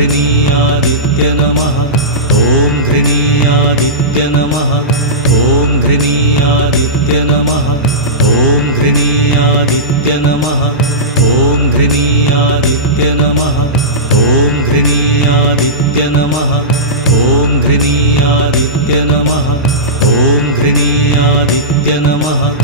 घृणीयादित्य नमः। ॐ घृणीयादित्य नमः। ॐ घृणीयादित्य नमः। ॐ घृणीयादित्य नमः। ॐ घृणीयादित्य नमः। ॐ घृणीयादित्य नमः। ॐ घृणीयादित्य नमः। ॐ घृणीयादित्य नमः।